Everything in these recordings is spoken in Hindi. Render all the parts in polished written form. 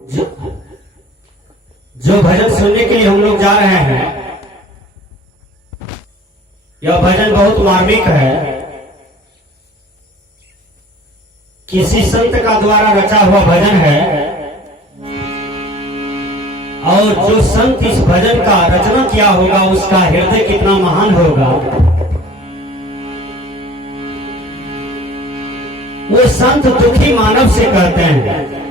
जो, जो भजन सुनने के लिए हम लोग जा रहे हैं, यह भजन बहुत मार्मिक है। किसी संत का द्वारा रचा हुआ भजन है और जो संत इस भजन का रचना किया होगा उसका हृदय कितना महान होगा। वो संत दुखी मानव से कहते हैं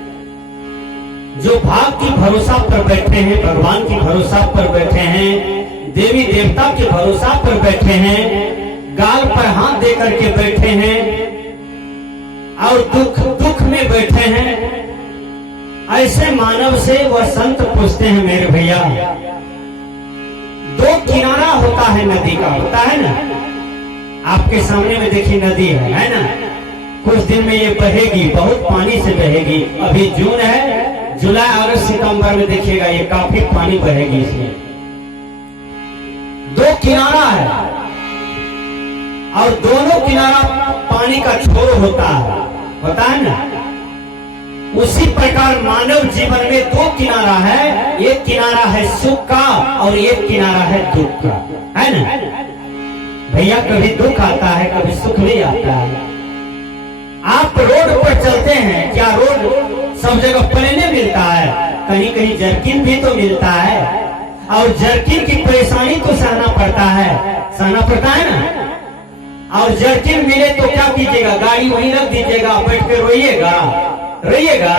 जो भाग की भरोसा पर बैठे हैं, भगवान की भरोसा पर बैठे हैं, देवी देवता के भरोसा पर बैठे हैं, गाल पर हाथ दे करके बैठे हैं और दुख में बैठे हैं। ऐसे मानव से वह संत पूछते हैं, मेरे भैया दो किनारा होता है नदी का, होता है ना। आपके सामने में देखिए नदी है ना। कुछ दिन में ये बहेगी, बहुत पानी से बहेगी। अभी जून है, जुलाई अगस्त सितंबर में देखिएगा ये काफी पानी बहेगी। इसमें दो किनारा है और दोनों किनारा पानी का छोर होता है ना। उसी प्रकार मानव जीवन में दो किनारा है, एक किनारा है सुख का और एक किनारा है दुख का, है ना भैया। कभी दुख आता है, कभी सुख भी आता है। आप रोड पर चलते हैं, क्या रोड सब जगह प्लेने मिलता है? कहीं कहीं जर्किन भी तो मिलता है और जर्किन की परेशानी तो सहना पड़ता है ना। और जर्किन मिले तो क्या कीजिएगा, गाड़ी वहीं रख दीजिएगा, बैठ के रोइएगा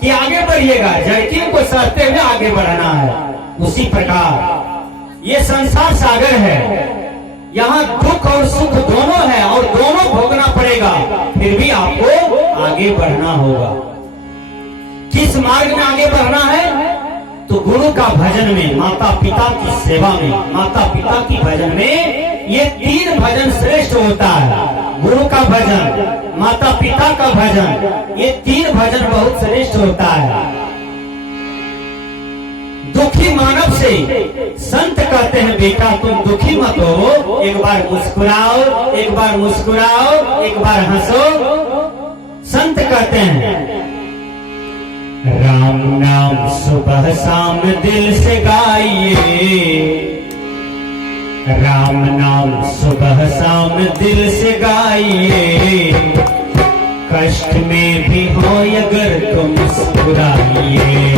कि आगे बढ़िएगा। जर्किन को सहते हुए आगे बढ़ना है। उसी प्रकार ये संसार सागर है, यहाँ दुख और सुख दोनों है और दोनों भोगना पड़ेगा, फिर भी आपको आगे बढ़ना होगा। किस मार्ग में आगे बढ़ना है? तो गुरु का भजन में, माता पिता की सेवा में, माता पिता की भजन में ये तीन भजन श्रेष्ठ होता है। गुरु का भजन, माता पिता का भजन, ये तीन भजन बहुत श्रेष्ठ होता है। दुखी मानव से संत कहते हैं, बेटा तुम दुखी मत हो, एक बार मुस्कुराओ, एक बार मुस्कुराओ, एक बार हंसो। संत कहते हैं राम नाम सुबह शाम दिल से गाइए, राम नाम सुबह शाम दिल से गाइए। कष्ट में भी हो अगर तो मुस्कुराइए,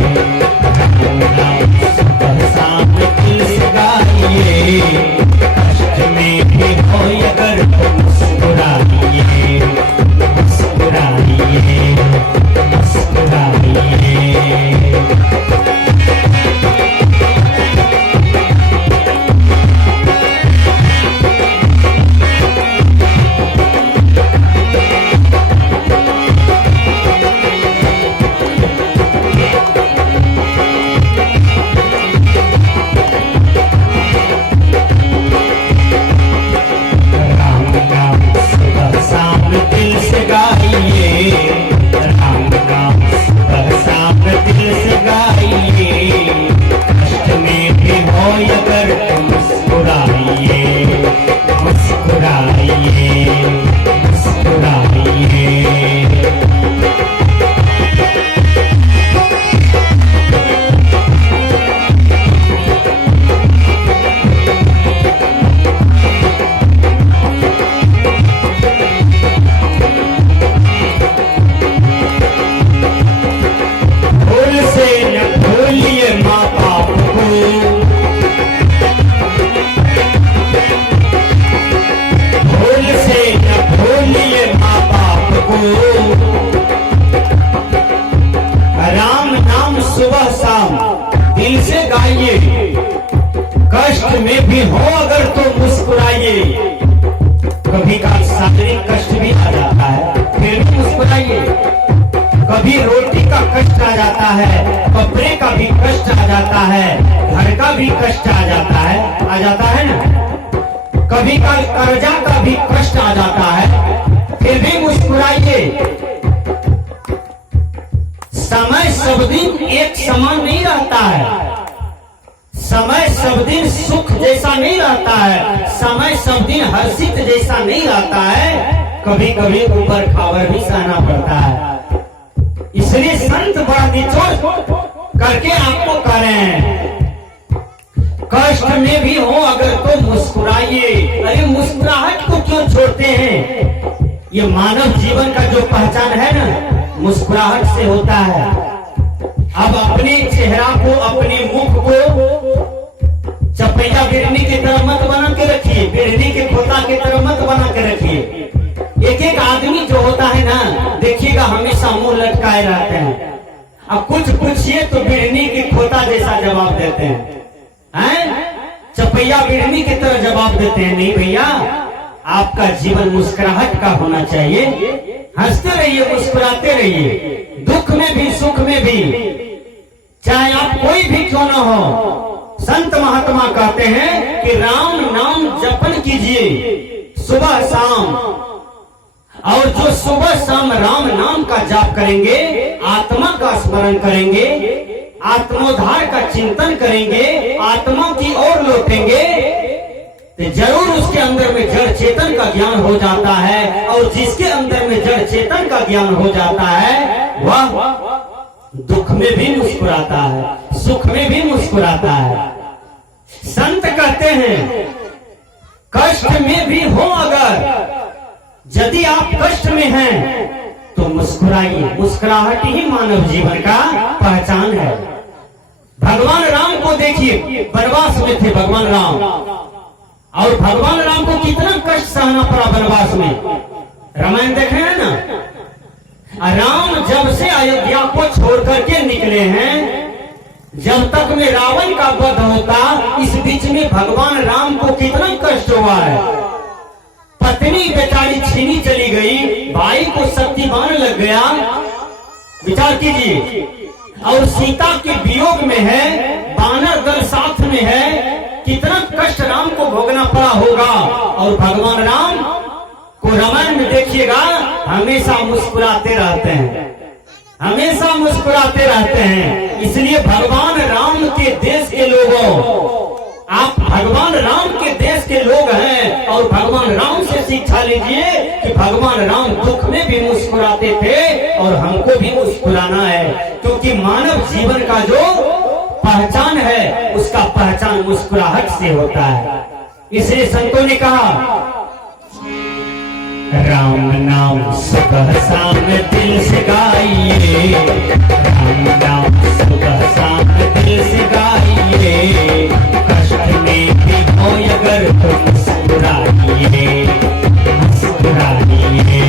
राम नाम सुबह शाम दिल से गाइए। कष्ट में भी हो अगर तो मुस्कुराइए, मुस्कुराइए, मुस्कुराइए। राम नाम सुबह शाम दिल से गाइए, कष्ट में भी हो अगर तो मुस्कुराइए। कभी का शारीरिक कष्ट भी आ जाता है, फिर भी मुस्कुराइए। कभी रोटी का कष्ट आ जाता है, कपड़े का भी कष्ट आ जाता है, घर का भी कष्ट आ जाता है ना। कभी का कर्जा का भी कष्ट आ जाता है, फिर भी मुस्कुराइए। समय सब दिन एक समान नहीं रहता है, समय सब दिन सुख जैसा नहीं रहता है, समय सब दिन हर्षित जैसा नहीं रहता है। कभी कभी ऊपर खावर भी सहना पड़ता है। इसलिए संत बड़ा निचोड़ करके आपको कह रहे हैं, कष्ट में भी हो अगर तो मुस्कुराइए। अरे मुस्कुराहट को क्यों छोड़ते हैं? ये मानव जीवन का जो पहचान है ना, मुस्कुराहट से होता है। अब अपने चेहरा को, अपने मुख को चपैया बिरनी की तरह मत बना के रखिए, बिरनी के खोता की तरह मत बना के रखिए। एक एक आदमी जो होता है ना, देखिएगा हमेशा मुंह लटकाए रहते हैं। अब कुछ पूछिए तो बिरनी की खोता जैसा जवाब देते हैं, चपैया बिरनी की तरह जवाब देते हैं। नहीं भैया, आपका जीवन मुस्कुराहट का होना चाहिए। हंसते रहिए, मुस्कुराते रहिए, दुख में भी सुख में भी, चाहे आप कोई भी क्यों ना हो। संत महात्मा कहते हैं कि राम नाम जपन कीजिए सुबह शाम, और जो सुबह शाम राम नाम का जाप करेंगे, आत्मा का स्मरण करेंगे, आत्मोद्धार का चिंतन करेंगे, आत्मा की ओर लौटेंगे, तो जरूर उसके अंदर में जड़ चेतन का ज्ञान हो जाता है। और जिसके अंदर में जड़ चेतन का ज्ञान हो जाता है, वह दुख में भी मुस्कुराता है, सुख में भी मुस्कुराता है। संत कहते हैं कष्ट में भी हो अगर, यदि आप कष्ट में हैं तो मुस्कुराइए। मुस्कुराहट ही मानव जीवन का पहचान है। भगवान राम को देखिए, वनवास में थे भगवान राम, और भगवान राम को कितना कष्ट सहना पड़ा वनवास में। रामायण देख रहे हैं ना, राम जब से अयोध्या को छोड़ करके निकले हैं, जब तक में रावण का वध होता, इस बीच में भगवान राम को कितना कष्ट हुआ है। पत्नी बेचारी छीनी चली गई, भाई को शक्तिमान लग गया, विचार कीजिए। और सीता के वियोग में है, वानर दल साथ में है, कितना कष्ट राम को भोगना पड़ा होगा। और भगवान राम को रामायण में देखिएगा, हमेशा मुस्कुराते रहते हैं, हमेशा मुस्कुराते रहते हैं। इसलिए भगवान राम के देश के लोगों, आप भगवान राम के देश के लोग हैं, और भगवान राम से शिक्षा लीजिए कि भगवान राम दुख में भी मुस्कुराते थे, और हमको भी मुस्कुराना है। क्योंकि मानव जीवन का जो पहचान है, उसका पहचान मुस्कुराहट से होता है। इसलिए संतों ने कहा, राम नाम सुबह शाम दिल से गाइए, राम नाम सुबह शाम दिल से गाइए, कष्ट में भी हो अगर तो मुस्कुराइए, मुस्कुराइए,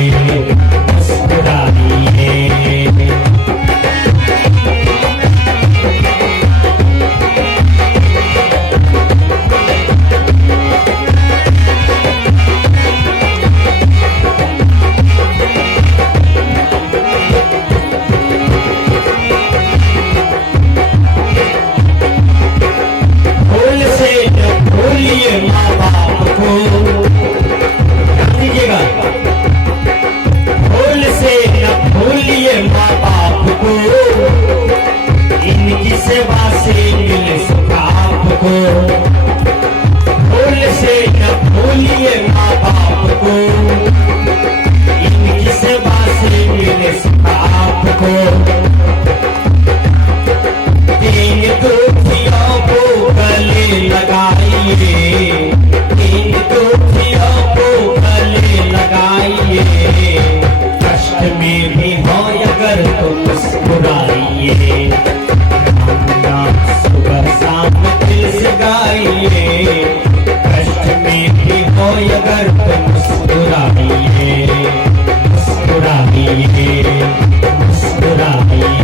मुस्कुराइए। माँ बाप को दीजिएगा, भूल से न भूलिए माँ बाप को, इनकी सेवा से मिले सुख आपको। भूल से न भूलिए माँ बाप को, इनकी सेवा से मिले सुख आपको। तीन दुखियों को गले लगाइए, तीन दुखियों को गले लगाइए, कष्ट में भी हो अगर तो मुस्कुराइए, राम नाम सुबह शाम दिल से गाइए, कष्ट में भी हो अगर तो मुस्कुराइए, मुस्कुराइए, मुस्कुराइए।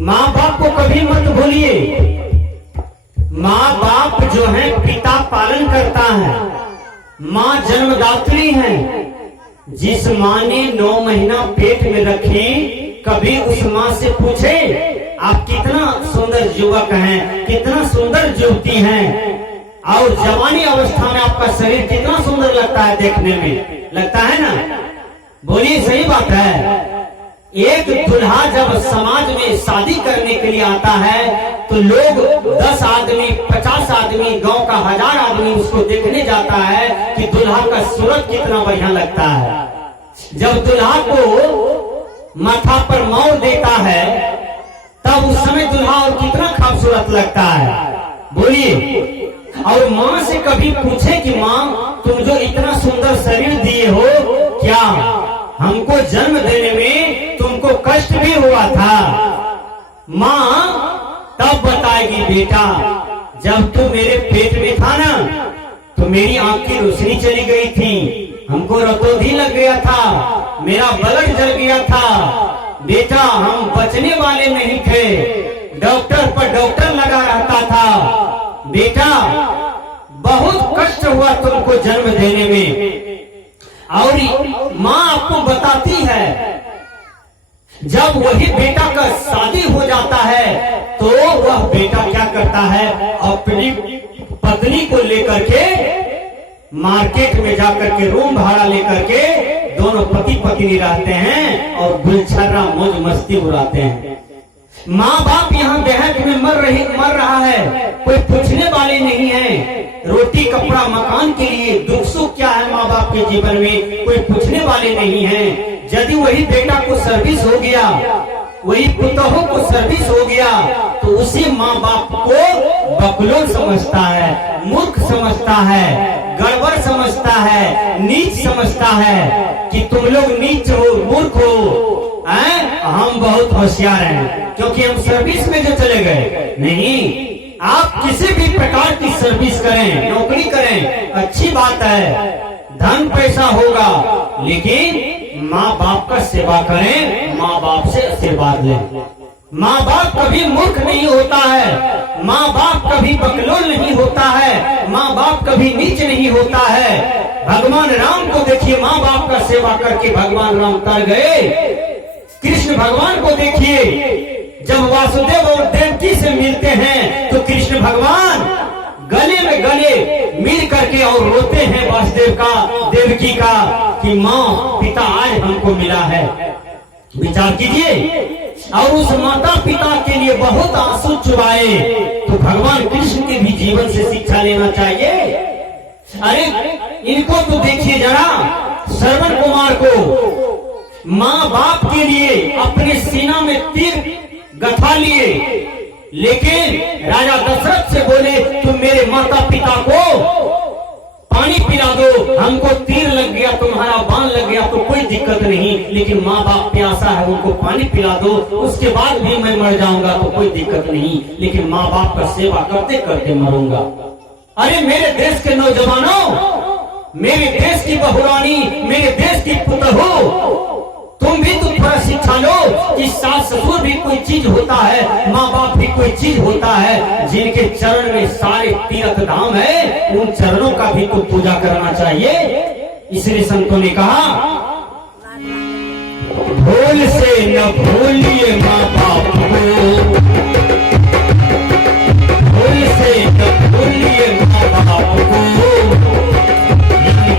माँ बाप को कभी मत भूलिए। माँ बाप जो है पिता पालन करता है, माँ जन्मदात्री है। जिस माँ ने 9 महीना पेट में रखी, कभी उस माँ से पूछे आप कितना सुंदर युवक हैं, कितना सुंदर युवती हैं, और जवानी अवस्था में आपका शरीर कितना सुंदर लगता है देखने में, लगता है ना? बोलिए, सही बात है। एक दूल्हा जब समाज में शादी करने के लिए आता है तो लोग 10 आदमी, 50 आदमी, गांव का 1000 आदमी उसको देखने जाता है कि दूल्हा का सूरत कितना बढ़िया लगता है। जब दूल्हा को माथा पर मोर देता है तब उस समय दूल्हा और कितना खूबसूरत लगता है। बोलिए, और माँ से कभी पूछे कि माँ तुम जो इतना सुंदर शरीर दिए हो, क्या हमको जन्म देने में तुमको कष्ट भी हुआ था? माँ तब बताएगी, बेटा जब तू मेरे पेट में था ना तो मेरी आंख की रोशनी चली गई थी, हमको रतौंधी लग गया था, मेरा ब्लड जल गया था बेटा, हम बचने वाले नहीं थे, डॉक्टर पर डॉक्टर लगा रहता था बेटा, बहुत कष्ट हुआ तुमको जन्म देने में। और माँ आपको बताती है जब वही बेटा का शादी हो जाता है तो वह बेटा क्या करता है, अपनी पत्नी को लेकर के मार्केट में जाकर के रूम भाड़ा लेकर के दोनों पति पत्नी रहते हैं और गुलछर्रा मौज मस्ती उड़ाते हैं। माँ बाप यहाँ देहात में मर रहा है, कोई पूछने वाले नहीं है। रोटी कपड़ा मकान के लिए दुख सुख क्या है माँ बाप के जीवन में, कोई पूछने वाले नहीं है। यदि वही बेटा को सर्विस हो गया, वही पुतों को सर्विस हो गया तो उसी माँ बाप को बकलोल समझता है, मूर्ख समझता है, गड़बड़ समझता है, नीच समझता है कि तुम लोग नीच हो, मूर्ख हो, हम बहुत होशियार हैं क्योंकि हम सर्विस में जो चले गए। नहीं, आप किसी भी प्रकार की सर्विस करें, नौकरी करें, अच्छी बात है, धन पैसा होगा, लेकिन माँ बाप का सेवा करें, माँ बाप से आशीर्वाद लें। माँ बाप कभी मूर्ख नहीं होता है, माँ बाप कभी बकलोल नहीं होता है, माँ बाप कभी नीच नहीं होता है। भगवान राम को देखिए, माँ बाप का सेवा करके भगवान राम तर गए। कृष्ण भगवान को देखिए, जब वासुदेव और देवकी से मिलते हैं तो कृष्ण भगवान गले में गले मिल करके और रोते हैं वासुदेव का, देवकी का, कि माँ पिता आज हमको मिला है। विचार कीजिए, और उस माता पिता के लिए बहुत आंसू चुराए। तो भगवान कृष्ण के भी जीवन से शिक्षा लेना चाहिए। अरे इनको तो देखिए जरा, श्रवण कुमार को माँ बाप के लिए अपने सीना में तीर गथा लिए, लेकिन राजा दशरथ से बोले तुम मेरे माता पिता को पानी पिला दो, हमको तीर लग गया, तुम्हारा बाण लग गया तो कोई दिक्कत नहीं, लेकिन माँ बाप प्यासा है उनको पानी पिला दो, उसके बाद भी मैं मर जाऊंगा तो कोई दिक्कत नहीं, लेकिन माँ बाप का सेवा करते करते मरूंगा। अरे मेरे देश के नौजवानों, मेरे देश की बहुरानी, मेरे देश की पुतहो, तुम भी तो थोड़ा शिक्षा लो कि सास ससुर भी कोई चीज होता है, माँ बाप भी कोई चीज होता है, जिनके चरण में सारे तीर्थ धाम है, उन चरणों का भी तो पूजा करना चाहिए। इसलिए संतों ने कहा, भूल से न भूलिए माँ बाप को, भूल से न भूलिए माँ बाप को,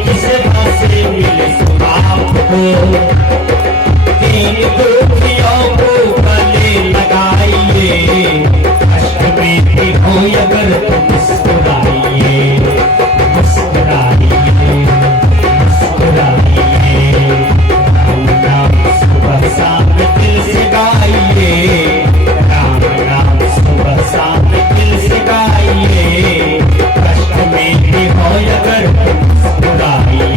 किसे से मिले सुबाप को, तीन गोपियों को गले लगाइए, कष्ट में भी हो अगर तो मुस्कुराइए, मुस्कुराइए, मुस्कुराइए, राम नाम सुबह शाम दिल से गाइए, राम नाम सुबह शाम दिल से गाइए, कष्ट में भी हो अगर तो मुस्कुराइए।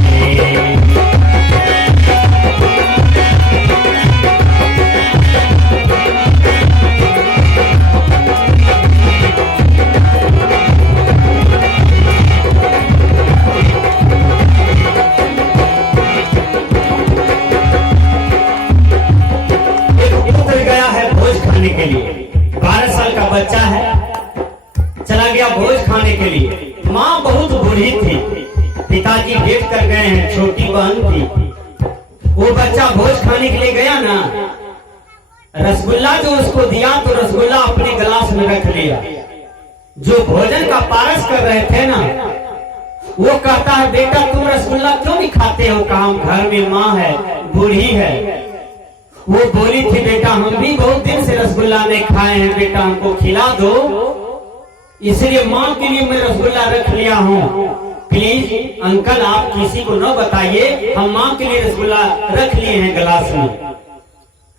के लिए 12 साल का बच्चा है, चला गया भोज खाने के लिए। माँ बहुत बूढ़ी थी, पिताजी भेंट कर गए हैं, छोटी बहन थी। वो बच्चा भोज खाने के लिए गया ना, रसगुल्ला जो उसको दिया तो रसगुल्ला अपने गिलास में रख लिया। जो भोजन का पारस कर रहे थे ना, वो कहता है बेटा तुम रसगुल्ला क्यों नहीं खाते हो? कहा घर में माँ है, बूढ़ी है। वो बोली थी बेटा हम भी बहुत दिन से रसगुल्ला नहीं खाए हैं, बेटा हमको खिला दो, इसलिए माँ के लिए मैं रसगुल्ला रख लिया हूँ। प्लीज अंकल आप किसी को न बताइए, हम माँ के लिए रसगुल्ला रख लिए हैं गिलास में।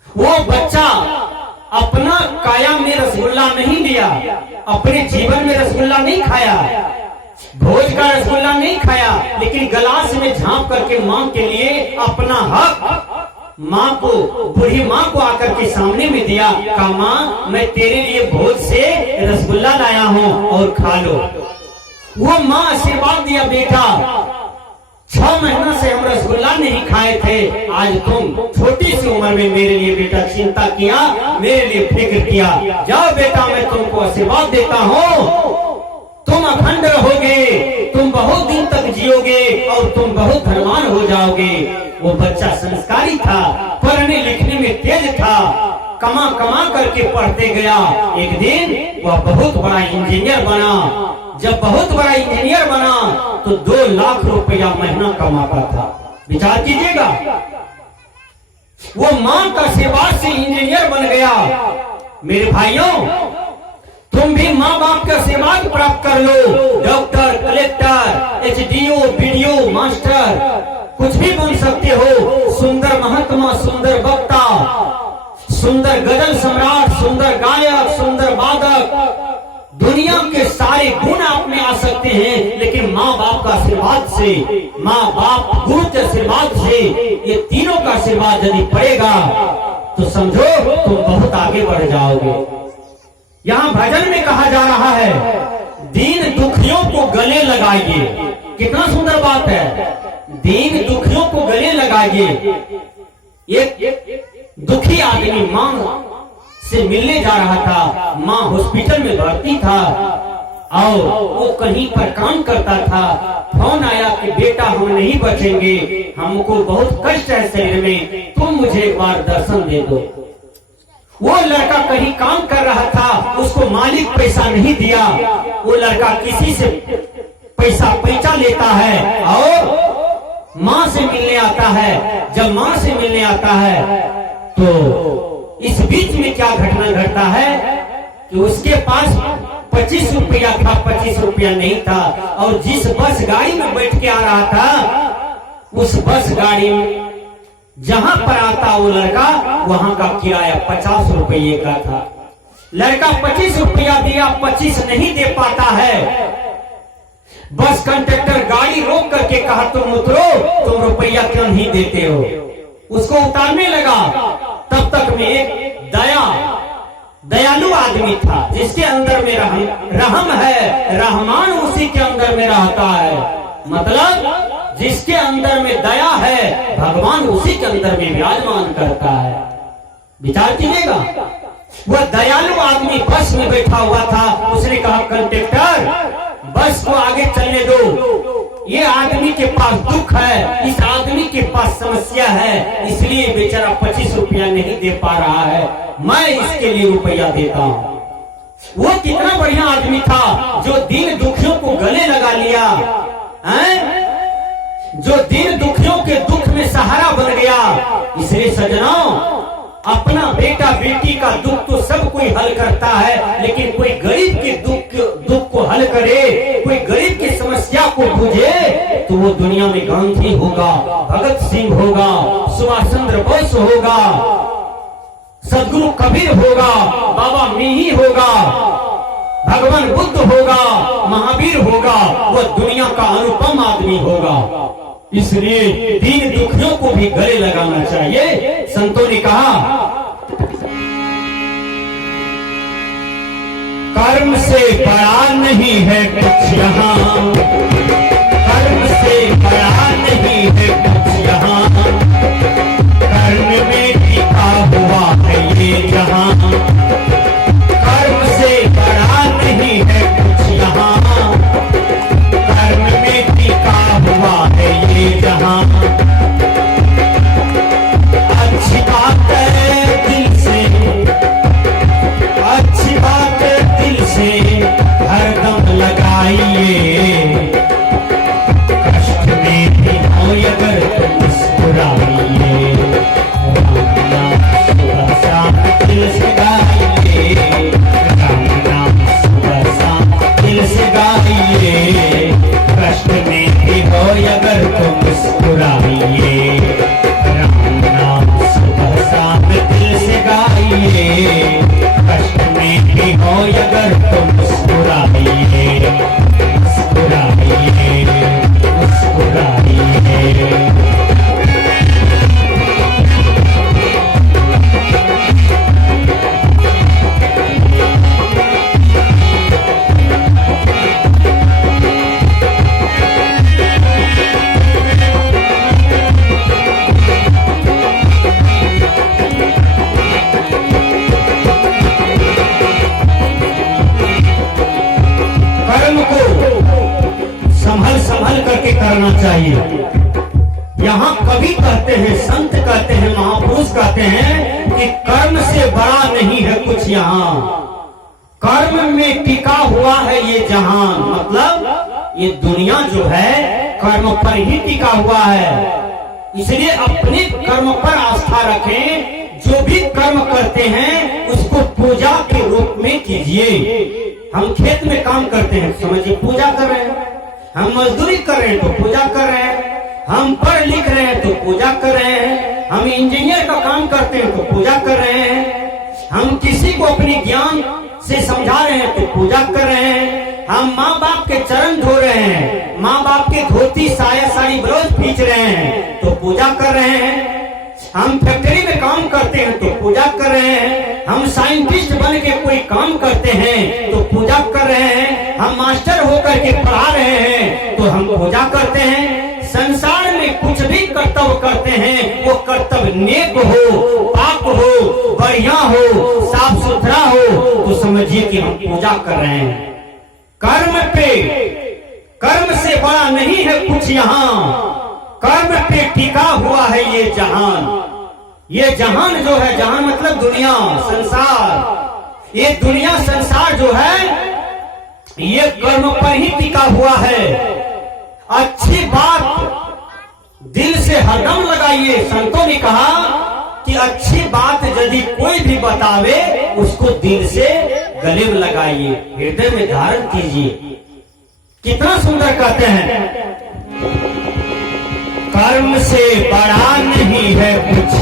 वो बच्चा अपना काया में रसगुल्ला नहीं लिया, अपने जीवन में रसगुल्ला नहीं खाया, भोज का रसगुल्ला नहीं खाया, लेकिन गिलास में झांप करके माँ के लिए अपना हक माँ को, बूढ़ी माँ को आकर के सामने में दिया। कहा माँ मैं तेरे लिए भोज से रसगुल्ला लाया हूँ और खा लो। वो माँ आशीर्वाद दिया बेटा 6 महीना से हम रसगुल्ला नहीं खाए थे, आज तुम छोटी सी उम्र में मेरे लिए बेटा चिंता किया, मेरे लिए फिक्र किया। जाओ बेटा मैं तुमको आशीर्वाद देता हूँ, तुम अखंड रहोगे, तुम बहुत दिन तक जियोगे और तुम बहुत धनवान हो जाओगे। वो बच्चा संस्कारी था, पढ़ने लिखने में तेज था, कमा कमा करके पढ़ते गया। एक दिन वह बहुत बड़ा इंजीनियर बना। जब बहुत बड़ा इंजीनियर बना तो 2 लाख रुपया महीना कमाता था। विचार कीजिएगा, वो मां का आशीर्वाद से इंजीनियर बन गया। मेरे भाइयों तुम भी माँ बाप का आशीर्वाद प्राप्त कर लो, डॉक्टर, कलेक्टर, एचडीओ, बीडीओ, मास्टर, कुछ भी बन सकते हो। सुंदर महात्मा, सुंदर वक्ता, सुंदर गजल सम्राट, सुंदर गायक, सुंदर वादक, दुनिया के सारे गुण आप में आ सकते हैं, लेकिन माँ बाप का आशीर्वाद से, माँ बाप गुरु के आशीर्वाद से, ये तीनों का आशीर्वाद यदि पड़ेगा तो समझो तुम बहुत आगे बढ़ जाओगे। यहाँ भजन में कहा जा रहा है दीन दुखियों को गले लगाइए। कितना सुंदर बात है, दीन दुखियों को गले लगाइए। एक दुखी आदमी मां से मिलने जा रहा था, मां हॉस्पिटल में भर्ती था और वो कहीं पर काम करता था। फोन आया कि बेटा हम नहीं बचेंगे, हमको बहुत कष्ट है शरीर में, तुम मुझे एक बार दर्शन दे दो। वो लड़का कहीं काम कर रहा था, उसको मालिक पैसा नहीं दिया। वो लड़का किसी से पैसा पैसा लेता है और माँ से मिलने आता है। जब माँ से मिलने आता है तो इस बीच में क्या घटना घटता है कि उसके पास 25 रुपया था, 25 रुपया नहीं था, और जिस बस गाड़ी में बैठ के आ रहा था उस बस गाड़ी में जहां पर आता वो लड़का, वहां का किराया 50 रुपये का था। लड़का 25 रुपया दिया, 25 नहीं दे पाता है। बस कंडक्टर गाड़ी रोक करके कहा तुम उतरो, तुम रुपया क्यों नहीं देते हो? उसको उतारने लगा। तब तक में एक दयालु आदमी था जिसके अंदर में रहम है, रहमान उसी के अंदर में रहता है। मतलब जिसके अंदर में दया है, भगवान उसी के अंदर में विराजमान करता है। विचार कीजिएगा, वह दयालु आदमी बस में बैठा हुआ था। उसने कहा कंडक्टर बस को आगे चलने दो, ये आदमी के पास दुख है, इस आदमी के पास समस्या है, इसलिए बेचारा 25 रुपया नहीं दे पा रहा है, मैं इसके लिए रुपया देता हूँ। वो कितना बढ़िया आदमी था जो दीन दुखियों को गले लगा लिया है, जो दीन दुखियों के दुख में सहारा बन गया। इसलिए सजनों, अपना बेटा बेटी का दुख तो सब कोई हल करता है, लेकिन कोई गरीब के दुख को हल करे, कोई गरीब की समस्या को बुझे, तो वो दुनिया में गांधी होगा, भगत सिंह होगा, सुभाष चंद्र बोस होगा, सदगुरु कबीर होगा, बाबा मीही होगा, भगवान बुद्ध होगा, महावीर होगा, वह दुनिया का अनुपम आदमी होगा। इसलिए दीन दुखियों को भी गले लगाना चाहिए। संतों ने कहा कर्म से बड़ा नहीं है कुछ यहाँ, कर्म से बड़ा नहीं है कुछ यहाँ, कर्म में टिका हुआ है ये जहां, कर्म से बड़ा नहीं है कुछ यहाँ, कर्म में टिका हुआ है ये जहां। अच्छी बात है दिल से कष्ट में भी हो अगर तो मुस्कुराइए, राम नाम सुबह शाम दिल से गाइए। कष्ट में भी हो अगर तो मुस्कुराइए, मुस्कुराइए, मुस्कुराइए। संभल संभल करके करना चाहिए। यहाँ कवि कहते हैं, संत कहते हैं, महापुरुष कहते हैं कि कर्म से बड़ा नहीं है कुछ यहाँ, कर्म में टिका हुआ है ये जहान। मतलब ये दुनिया जो है कर्म पर ही टिका हुआ है, इसलिए अपने कर्म पर आस्था रखें। जो भी कर्म करते हैं उसको पूजा के रूप में कीजिए। हम खेत में काम करते हैं, समझिए पूजा कर रहे हैं। हम मजदूरी कर रहे हैं तो पूजा कर रहे हैं। हम पढ़ लिख रहे हैं तो पूजा कर रहे हैं। हम इंजीनियर का काम करते हैं तो पूजा कर रहे हैं। हम किसी को अपने ज्ञान से समझा रहे हैं तो पूजा कर रहे हैं। हम माँ बाप के चरण धो रहे हैं, माँ बाप के धोती साया साड़ी ब्लाउज खींच रहे हैं तो पूजा कर रहे हैं। हम फैक्ट्री में काम करते हैं तो पूजा कर रहे हैं। हम साइंटिस्ट बन के कोई काम करते हैं तो पूजा कर रहे हैं। हम मास्टर होकर के पढ़ा रहे हैं तो हम पूजा करते हैं। संसार में कुछ भी कर्तव्य करते हैं वो कर्तव्य नेक हो, पाक हो, बढ़िया हो, साफ सुथरा हो तो समझिए कि हम पूजा कर रहे हैं। कर्म पे, कर्म से बड़ा नहीं है कुछ यहाँ, कर्म पे टिका हुआ है ये जहान। ये जहान जो है, जहान मतलब दुनिया, संसार, ये दुनिया संसार जो है ये कर्म पर ही टिका हुआ है। अच्छी बात दिल से हरदम लगाइए। संतों ने कहा कि अच्छी बात यदि कोई भी बतावे उसको दिल से गले में लगाइए, हृदय में धारण कीजिए। कितना सुंदर कहते हैं, कर्म से बड़ा नहीं है कुछ